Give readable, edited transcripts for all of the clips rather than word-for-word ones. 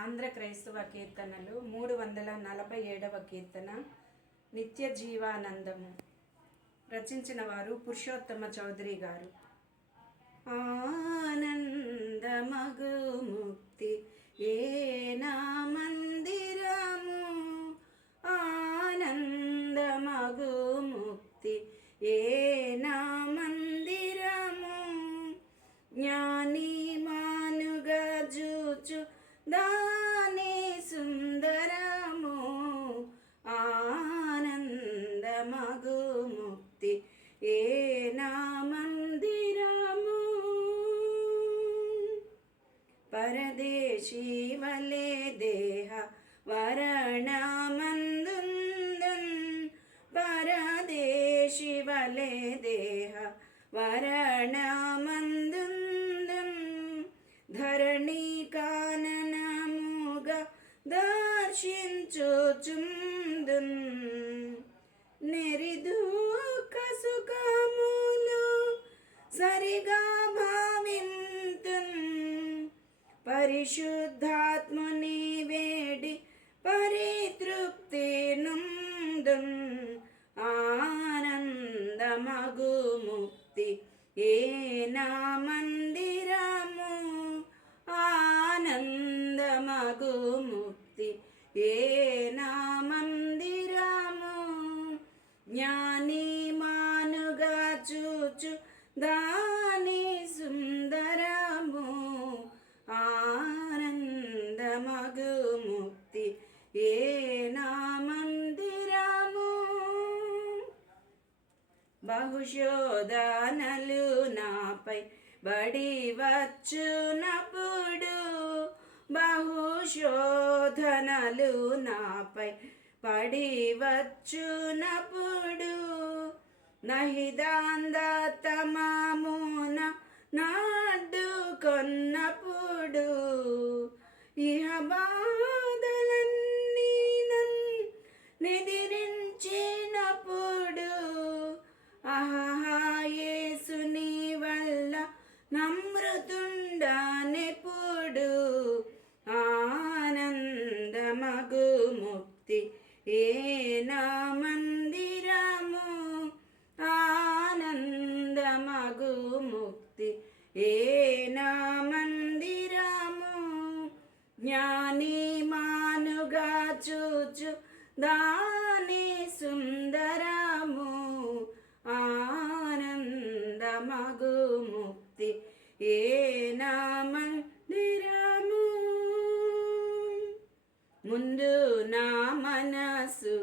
ఆంధ్ర క్రైస్తవ కీర్తనలు 347వ కీర్తన నిత్య జీవానందము. రచించిన వారు పురుషోత్తమ చౌదరి గారు. ఆనందమగు ముక్తి ఏ నా మందిరము, ఆనందమగు ముక్తి ఏ నా మందిరము, జ్ఞాని మానుగా జూచు దాని సుందరము, ఆనందమగు ముక్తి ఏ నా మందిరము. పరదేశీ వలే దేహ వరణమందుందున్, పరదేశి వలే దేహ వరణమందుందున్, ధరణి కాననముగా దర్శించుచుందున్, నెరిదుఃఖ సుఖములు సరిగా భావింతున్, పరిశుద్ధాత్ముని వేడి పరితృప్తి నుందున్, ఆనందమగు ముక్తి ఏ నా మందిరము, ఆనందమగు ముక్తి ఏ నా మందిరము, జ్ఞాని మానుగా చూచు దాని సుందరము, ఆనందమగు ముక్తి ఏ నా మందిరము. బహుశోధనలు నాపై బడి వచ్చునప్పుడు, బహుశోధనలు నాపై పడి వచ్చునప్పుడు, నహిదాంధతమమున నాడ్డుకొన్నప్పుడు, ఇహ బాధలన్నీ నన్నెదిరించినప్పుడు, ఆహా యేసుని వల్ల నమ్రతుండనెప్పుడు, ఆనందమగు ముక్తి ఏ నా మందిరము, ఆనందమగు ముక్తి ఏ నా మందిరము, జ్ఞాని మానుగా చూచు దాని సుందరము, ఆనందమగు ముక్తి ఏ నా మందిరము. ముందు నా మనసు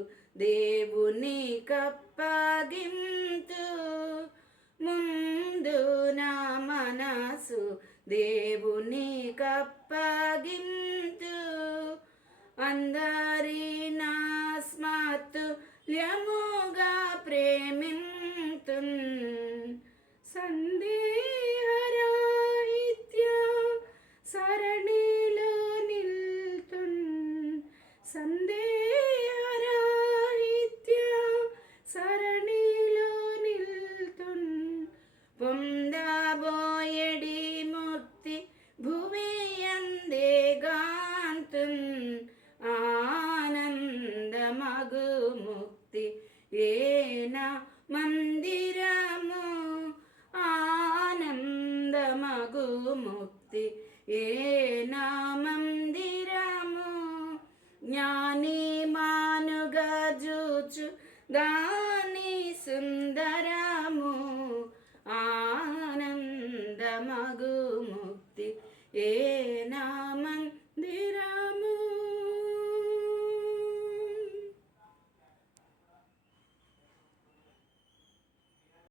దేవుని కప్పగింతు, ముందు నా మనసు దేవుని కప్పగింతు, అందరి నా స్మతుల్యముగా ప్రేమింతున్, సందేహరాహిత్య సరణిలో నిల్తున్, సందేహరాహిత్య సరణిలో నిల్తున్, పొందబోయడి ముక్తి భువి యందే గాంతున్, ఆనందమగు ముక్తి ఏ నా మందిరము, ఆనందమగు ముక్తి ఏ నా మందిరము, జ్ఞాని మానుగా జూచు దాని సుందరము, ఆనందమగు